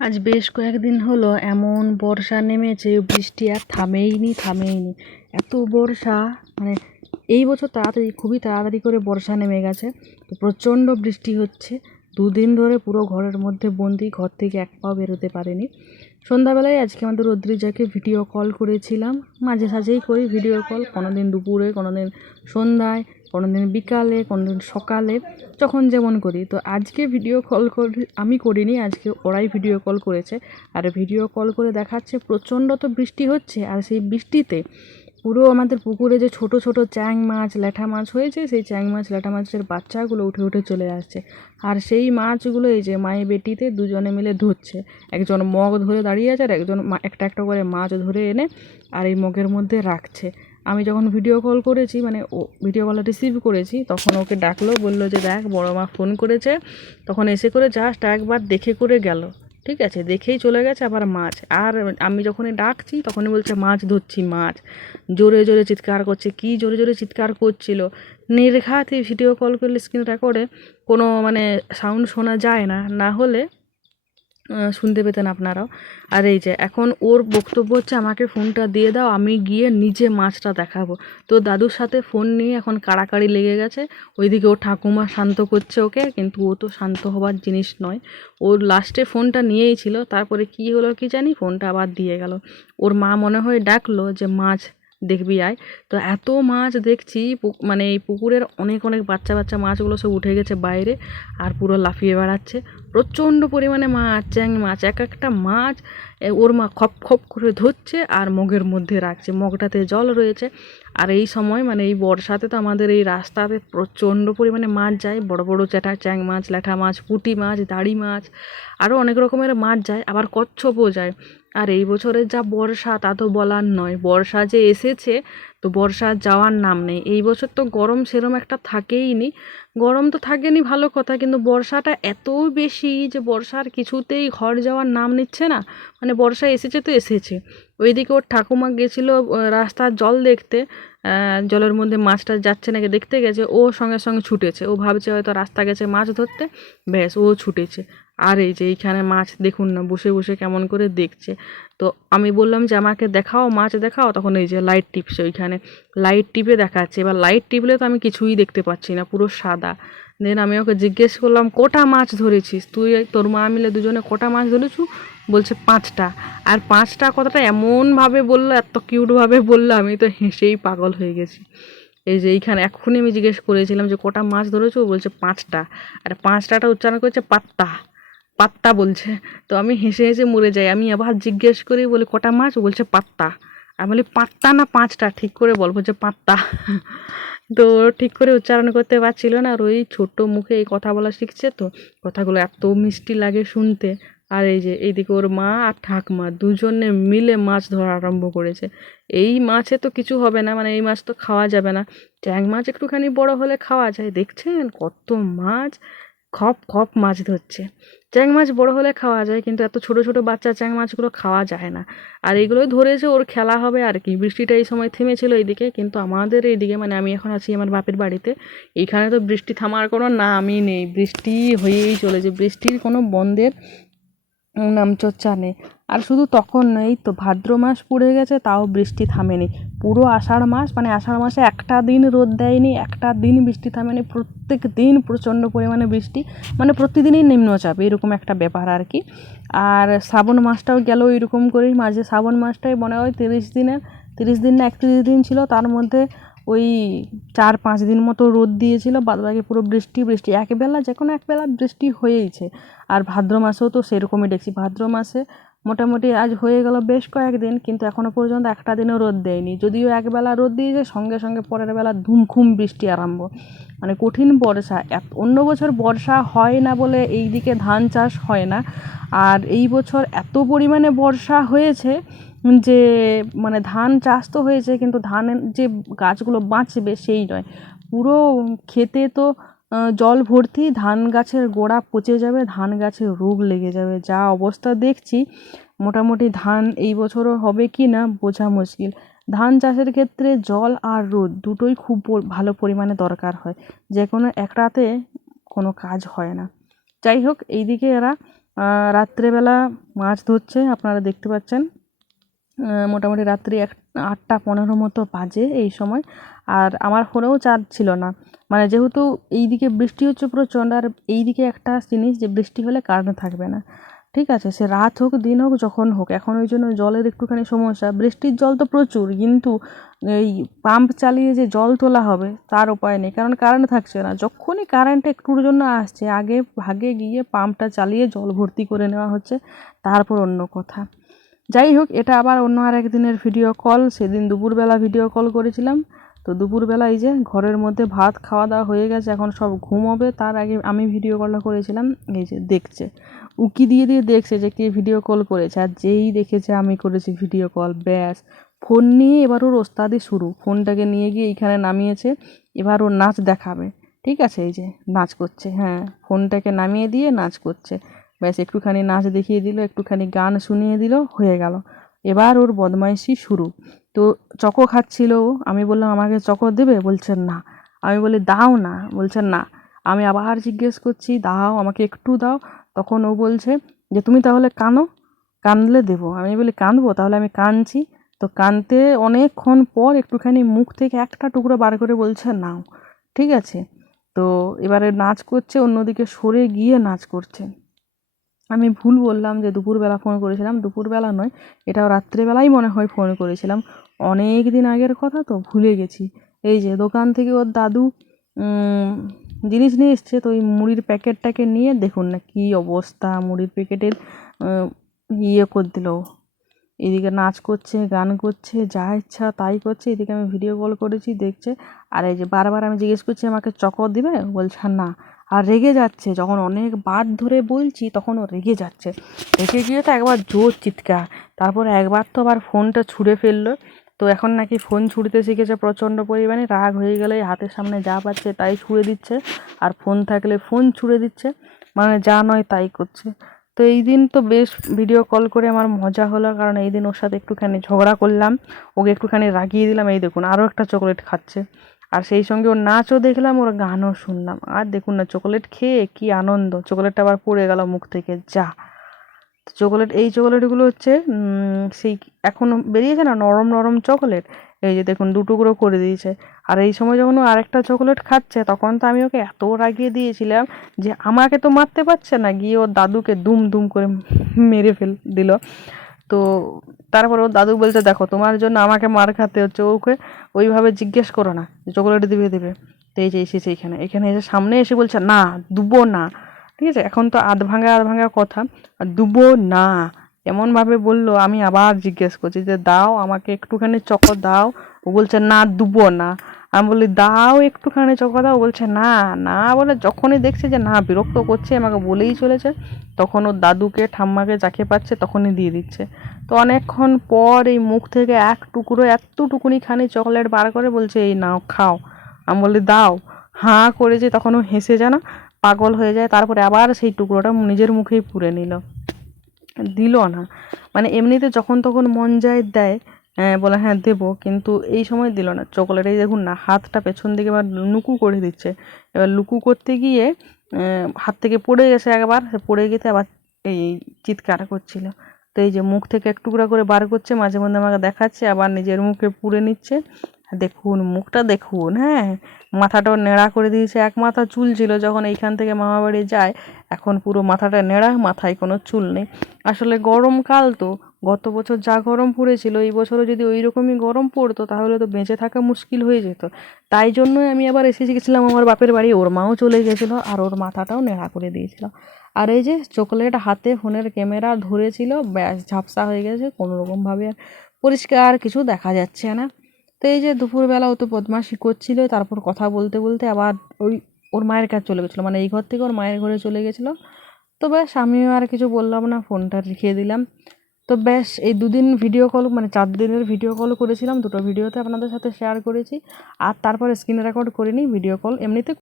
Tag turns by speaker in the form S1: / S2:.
S1: আজ বেশ কয়েকদিন হলো এমন বর্ষা নেমেছে, বৃষ্টি আর থামেইনি থামেইনি। এত বর্ষা মানে এই বছর তাড়াতাড়ি, খুবই তাড়াতাড়ি করে বর্ষা নেমে গেছে। তো প্রচণ্ড বৃষ্টি হচ্ছে। দুদিন ধরে পুরো ঘরের মধ্যে বন্দি, ঘর থেকে এক পাও বেরোতে পারেনি। সন্ধ্যাবেলায় আজকে আমাদের রদ্রিজাকে ভিডিও কল করেছিলাম। মাঝে সাঝেই করি ভিডিও কল কোনো দিন দুপুরে কোনো দিন সন্ধ্যায়। কোনো দিন বিকালে কোনো দিন সকালে, যখন যেমন করি। তো আজকে ভিডিও কল করি আমি করিনি, আজকে ওরাই ভিডিও কল করেছে। আর ভিডিও কল করে দেখাচ্ছে, প্রচণ্ড তো বৃষ্টি হচ্ছে, আর সেই বৃষ্টিতে পুরো আমাদের পুকুরে যে ছোট ছোট চ্যাং মাছ, ল্যাঠা মাছ হয়েছে, সেই চ্যাং মাছ, ল্যাঠা মাছের বাচ্চাগুলো উঠে উঠে চলে আসছে। আর সেই মাছগুলো এই যে মায়ে বেটিতে দুজনে মিলে ধরছে। একজন মগ ধরে দাঁড়িয়ে আছে, আর একজন একটা একটা করে মাছ ধরে এনে আর এই মগের মধ্যে রাখছে। আমি যখন ভিডিও কল করেছি মানে ও ভিডিও কলটা রিসিভ করেছি, তখন ওকে ডাকলো, বলল যে, দেখ, বড় মা ফোন করেছে। তখন এসে করে জাস্ট একবার দেখে করে গেল। ঠিক আছে? দেখেই চলে গেছে আবার মাছ। আর আমি যখনই ডাকছি, তখনই বলছে, মাছ ধরছি, মাছ। জোরে জোরে চিৎকার করছে। কি জোরে জোরে চিৎকার করছিল? নির্ঘাত ভিডিও কল করলে স্ক্রিন রেকর্ডে কোনো মানে সাউন্ড শোনা যায় না। না হলে শুনতে পেতেন আপনারাও। আর এই যে, এখন ওর বক্তব্য হচ্ছে, আমাকে ফোনটা দিয়ে দাও, আমি গিয়ে নিজে মাছটা দেখাবো। তো দাদুর সাথে ফোন নিয়ে এখন কাড়াকাড়ি লেগে গেছে। ওইদিকে ওর ঠাকুমা শান্ত করছে ওকে, কিন্তু ও তো শান্ত হবার জিনিস নয়। ওর লাস্টে ফোনটা নিয়েই ছিল, তারপরে কি হলো কি জানি, ফোনটা আবার দিয়ে গেল। ওর মা মনে হয় ডাকলো যে, মাছ দেখবি আয়। তো এত মাছ দেখছি মানে এই পুকুরের অনেক অনেক বাচ্চা বাচ্চা মাছগুলো সব উঠে গেছে বাইরে আর পুরো লাফিয়ে বেড়াচ্ছে। প্রচণ্ড পরিমাণে মাছ, চ্যাং মাছ, এক একটা মাছ ওর মা খপ খপ করে ধরছে আর মগের মধ্যে রাখছে। মগটাতে জল রয়েছে আর এই সময় মানে এই বর্ষাতে তো আমাদের এই রাস্তাতে প্রচণ্ড পরিমাণে মাছ যায়। বড় বড় চ্যাটা, চ্যাং মাছ, ল্যাঠা মাছ, পুঁটি মাছ, দাড়ি মাছ, আরও অনেক রকমের মাছ যায়। আবার কচ্ছপও যায়। আর এই বছরের যা বর্ষা তা তো বলার নয়। বর্ষা যে এসেছে, তো বর্ষা যাওয়ার নাম নেই। এই বছর তো গরম সেরম একটা থাকেই নি। গরম তো থাকেনি ভালো কথা, কিন্তু বর্ষাটা এত বেশি যে বর্ষার কিছুতেই ঘর যাওয়ার নাম নিচ্ছে না। মানে বর্ষা এসেছে তো এসেছে। ওইদিকে ওর ঠাকুমা গেছিল রাস্তার জল দেখতে। জলের মধ্যে মাছটা যাচ্ছে নাকি দেখতে গেছে, ও সঙ্গে সঙ্গে ছুটেছে। ও ভাবছে হয়তো রাস্তা গেছে মাছ ধরতে। ব্যাস, ও ছুটেছে। আর এই যে এইখানে মাছ দেখুন না, বসে বসে কেমন করে দেখছে। তো আমি বললাম যে, আমাকে দেখাও, মাছ দেখাও। তখন এই যে লাইট টিপছে ওইখানে। লাইট টিপে দেখাচ্ছে। এবার লাইট টিপলে তো আমি কিছুই দেখতে পাচ্ছি না, পুরো সাদা। দেন আমি ওকে জিজ্ঞেস করলাম, কটা মাছ ধরেছিস? তুই, তোর মা মিলে দুজনে কটা মাছ ধরেছু? বলছে, পাঁচটা। আর পাঁচটা কথাটা এমনভাবে বলল, এত কিউটভাবে বলল, আমি তো হেসেই পাগল হয়ে গেছি। এই যে এইখানে এক্ষুনি আমি জিজ্ঞেস করেছিলাম যে, কটা মাছ ধরেছো? বলছে, পাঁচটা। আর পাঁচটাটা উচ্চারণ করেছে, পাত্তা। পাত্তা বলছে। তো আমি হেসে হেসে মরে যাই। আমি আবার জিজ্ঞেস করি, বলি, কটা মাছ? বলছে, পাত্তা। আমি বলি, পাত্তা না পাঁচটা? ঠিক করে বল বলছে পাত্তা। তো ঠিক করে উচ্চারণ করতে পারছিল না আর ওই ছোট্ট মুখে এই কথা বলা শিখছে তো। কথাগুলো এত মিষ্টি লাগে শুনতে। আর এই যে, এইদিকে ওর মা আর ঠাকমা দুজনে মিলে মাছ ধরা আরম্ভ করেছে। এই মাছে তো কিছু হবে না মানে এই মাছ তো খাওয়া যাবে না। ট্যাং মাছ একটুখানি বড় হলে খাওয়া যায়। দেখছেন কত মাছ? খপ খপ মাছ ধরছে। চ্যাং মাছ বড় হলে খাওয়া যায়, কিন্তু এত ছোট ছোট বাচ্চা চ্যাং মাছগুলো খাওয়া যায় না। আর এইগুলোই ধরেছে, ওর খেলা হবে আর কি। বৃষ্টিটা এই সময় থেমেছিল এইদিকে, কিন্তু আমাদের এইদিকে মানে আমি এখন আছি আমার বাপের বাড়িতে, এইখানে তো বৃষ্টি থামার কোনো নামই নেই। বৃষ্টি হয়েই চলেছে। বৃষ্টির কোনো বন্ধের নামচর্চা নেই আর শুধু তখন নয়, এই তো ভাদ্র মাস পড়ে গেছে, তাও বৃষ্টি থামেনি। পুরো আষাঢ় মাস মানে আষাঢ় মাসে একটা দিন রোদ দেয়নি, একটা দিন বৃষ্টি থামেনি, প্রত্যেক দিন প্রচণ্ড পরিমাণে বৃষ্টি মানে প্রতিদিনই নিম্নচাপ, এরকম একটা ব্যাপার আর কি। আর শ্রাবণ মাসটাও গেল এরকম করেই, মাঝে শ্রাবণ মাসটাই মনে হয় তিরিশ দিনের, তিরিশ দিন না একত্রিশ দিন ছিল, তার মধ্যে ওই চার পাঁচ দিন মতো রোদ দিয়েছিল বাদ বাকি পুরো বৃষ্টি বৃষ্টি। একবেলা যে কোনো একবেলা বৃষ্টি হয়েইছে। আর ভাদ্র মাসেও তো সেরকমই দেখছি। ভাদ্র মাসে মোটামুটি আজ হয়ে গেল বেশ কয়েকদিন, কিন্তু এখনও পর্যন্ত একটা দিনও রোদ দেয়নি। যদিও একবেলা রোদ দিয়েছে সঙ্গে সঙ্গে পরের বেলা ধুমখুম বৃষ্টি আরম্ভ। মানে কঠিন বর্ষা, এত অন্য বছর বর্ষা হয় না বলে এই দিকে ধান চাষ হয় না। আর এই বছর এত পরিমাণে বর্ষা হয়েছে যে মানে ধান চাষ তো হয়েছে, কিন্তু ধানের যে গাছগুলো বাঁচবে সেই নয়। পুরো খেতে তো জল ভর্তি, ধান গাছের গোড়া পচে যাবে, ধান গাছে রোগ লেগে যাবে। যা অবস্থা দেখছি, মোটামুটি ধান এই বছরও হবে কি না বোঝা মুশকিল। ধান চাষের ক্ষেত্রে জল আর রোদ দুটোই খুব ভালো পরিমাণে দরকার হয়। যে কোনো একটাতে কোনো কাজ হয় না। যাই হোক, এইদিকে এরা রাত্রেবেলা মাছ ধরছে, আপনারা দেখতে পাচ্ছেন। মোটামুটি রাত্রি এক, আটটা পনেরো মতো বাজে এই সময়। আর আমার ফোনেও চার্জ ছিল না। মানে যেহেতু এই দিকে বৃষ্টি হচ্ছে প্রচণ্ড, আর এই দিকে একটা জিনিস যে বৃষ্টি হলে কারেন্ট থাকবে না। ঠিক আছে, সে রাত হোক, দিন হোক, যখন হোক, এখন ওই জন্য জলের একটুখানি সমস্যা। বৃষ্টির জল তো প্রচুর, কিন্তু এই পাম্প চালিয়ে যে জল তোলা হবে, তার উপায় নেই, কারণ কারেন্ট থাকছে না। যখনই কারেন্ট একটুর জন্য আসছে, আগে ভাগে গিয়ে পাম্পটা চালিয়ে জল ভর্তি করে নেওয়া হচ্ছে, তারপর অন্য কথা। যাই হোক, এটা আবার অন্য আর একদিনের ভিডিও কল সেদিন দুপুরবেলা ভিডিও কল করেছিলাম। তো দুপুরবেলা এই যে ঘরের মধ্যে ভাত খাওয়া দাওয়া হয়ে গেছে, এখন সব ঘুমোবে। তার আগে আমি ভিডিও কলটা করেছিলাম, এই যে দেখছে। উকি দিয়ে দিয়ে দেখছে যে কে ভিডিও কল করেছে, আর যেই দেখেছে আমি করেছি ভিডিও কল ব্যাস। ফোন নিয়ে এবার ওর ওস্তাদি শুরু, ফোনটাকে নিয়ে গিয়ে এইখানে নামিয়েছে, এবার ওর নাচ দেখাবে। ঠিক আছে, এই যে নাচ করছে হ্যাঁ ফোনটাকে নামিয়ে দিয়ে নাচ করছে। ব্যাস, একটুখানি নাচ দেখিয়ে দিল, একটুখানি গান শুনিয়ে দিল, হয়ে গেল। এবার ওর বদমাইশি শুরু। তো চকো খাচ্ছিল। আমি বললাম, আমাকে চকো দেবে? বলছেন, না। আমি বলি, দাও না। বলছেন, না। আমি আবার জিজ্ঞেস করছি, দাও, আমাকে একটু দাও। তখন ও বলছে যে, তুমি তাহলে কানো? কানলে দেবো। আমি বলি কাঁদবো তাহলে আমি কানছি। তো কানতে অনেকক্ষণ পর একটুখানি মুখ থেকে একটা টুকরো বার করে বলছে, নাও। ঠিক আছে? তো এবারে নাচ করছে, অন্যদিকে সরে গিয়ে নাচ করছে। আমি ভুল বললাম যে দুপুরবেলা ফোন করেছিলাম, দুপুরবেলা নয়, এটাও রাত্রেবেলাই মনে হয় ফোন করেছিলাম। অনেক দিন আগের কথা তো ভুলে গেছি। এই যে দোকান থেকে ওর দাদু জিনিস নিয়ে এসছে, তো ওই মুড়ির প্যাকেটটাকে নিয়ে দেখুন না কী অবস্থা, মুড়ির প্যাকেটের ইয়ে করে দিল। এদিকে নাচ করছে, গান করছে, যা ইচ্ছা তাই করছে। এদিকে আমি ভিডিও কল করেছি, দেখছে। আর এই যে বারবার আমি জিজ্ঞেস করছি, আমাকে চকর দিবে? বলছে, না আর রেগে যাচ্ছে। যখন অনেক বার ধরে বলছি তখন ও রেগে যাচ্ছে। রেগে গিয়ে তো একবার জোর চিৎকার। তারপরে একবার তো আবার ফোনটা ছুঁড়ে ফেলল। তো এখন নাকি ফোন ছুঁড়তে শিখেছে প্রচণ্ড পরিমাণে। রাগ হয়ে গেলে হাতের সামনে যা পাচ্ছে তাই ছুঁড়ে দিচ্ছে। আর ফোন থাকলে ফোন ছুঁড়ে দিচ্ছে। মানে যা নয় তাই করছে। তো এই দিন তো বেশ ভিডিও কল করে আমার মজা হলো। কারণ এই দিন ওর সাথে একটুখানি ঝগড়া করলাম। ওকে একটুখানি রাগিয়ে দিলাম। এই দেখুন, আরও একটা চকলেট খাচ্ছে। আর সেই সঙ্গে ওর নাচও দেখলাম, ওর গানও শুনলাম। আর দেখুন না চকলেট খেয়ে কি আনন্দ। চকলেটটা আবার পড়ে গেল মুখ থেকে, যা। চকলেট এই চকলেটগুলো হচ্ছে সেই এখনও বেরিয়েছে না, নরম নরম চকলেট এই যে দেখুন, দু টুকরো করে দিয়েছে। আর এই সময় যখন ও আরেকটা চকলেট খাচ্ছে, তখন তো আমি ওকে এত রাগিয়ে দিয়েছিলাম যে আমাকে তো মারতে পারছে না। গিয়ে ওর দাদুকে দুম দুম করে মেরে ফেল, দিল। তো তারপর ওর দাদু বলছে, দেখো, তোমার জন্য আমাকে মার খাতে হচ্ছে, ওকে ওইভাবে জিজ্ঞেস করো না চকলেট দিবে, দেবে। তো এই যে এসেছে এখানে এখানে এসে সামনে এসে বলছে, না, দুবো না। ঠিক আছে? এখন তো আধ ভাঙা আধ ভাঙা কথা দুবো না। এমনভাবে বলল, আমি আবার জিজ্ঞেস করছি যে, দাও আমাকে একটুখানি চকো, দাও। ও বলছে, না, দুবো না। আমি বলি, দাও একটুখানি চকো দাও। বলছে, না না। বলে, যখনই দেখছে যে, না, বিরক্ত করছে, আমাকে বলেই চলেছে, তখন ওর দাদুকে, ঠাম্মাকে যাকে পাচ্ছে, তখনই দিয়ে দিচ্ছে। তো অনেকক্ষণ পর এই মুখ থেকে এক টুকরো এতটুকুনি খানি চকলেট বার করে বলছে, এই নাও, খাও। আমি বলি, দাও। হাঁ করেছে তখন ও হেসে যেন পাগল হয়ে যায়, তারপরে আবার সেই টুকরোটা নিজের মুখেই পুরে নিল। দিল না। মানে এমনিতে যখন তখন মন যায় দেয় বলে হ্যাঁ দেবো। কিন্তু এই সময় দিল না। চকোলেট এই দেখুন না, হাতটা পেছন দিকে এবার লুকু করে দিচ্ছে। এবার লুকু করতে গিয়ে হাত থেকে পড়ে গেছে একবার পড়ে গেতে আবার এই চিৎকার করছিল। তো এই যে মুখ থেকে এক টুকরা করে বার করছে, মাঝে মধ্যে আমাকে দেখাচ্ছে, আবার নিজের মুখে পুড়ে নিচ্ছে। দেখুন, মুখটা দেখুন হ্যাঁ মাথাটাও নেড়া করে দিয়েছে। এক মাথা চুল ছিল যখন এইখান থেকে মামা বাড়ি যায়, এখন পুরো মাথাটা নেড়া, মাথায় কোনো চুল নেই। আসলে গরমকাল তো গত বছর যা গরম পড়েছিল, এই বছরও যদি ওই রকমই গরম পড়তো, তাহলে তো বেঁচে থাকা মুশকিল হয়ে যেত। তাই জন্যই আমি আবার এসে গেছিলাম আমার বাপের বাড়ি, ওর মাও চলে গেছিল আর ওর মাথাটাও নেড়া করে দিয়েছিল। আর এই যে চকলেট হাতে ফোনের ক্যামেরা ধরেছিল, ব্যাস ঝাপসা হয়ে গেছে কোনো রকমভাবে আর পরিষ্কার কিছু দেখা যাচ্ছে না। তো এই যে দুপুরবেলা ও তো বদমাশি করছিল, তারপর কথা বলতে বলতে আবার ওই ওর মায়ের কাছে চলে গেছিল মানে এই ঘর থেকে ওর মায়ের ঘরে চলে গেছিল। তো ব্যাস আমিও আর কিছু বললাম না, ফোনটা রেখে দিলাম। তো ব্যাস এই দুদিন ভিডিও কল মানে চার দিনের ভিডিও কল করেছিলাম। দুটো ভিডিওতে আপনাদের সাথে শেয়ার করেছি। আর তারপর স্ক্রিন রেকর্ড করিনি ভিডিও কল এমনিতে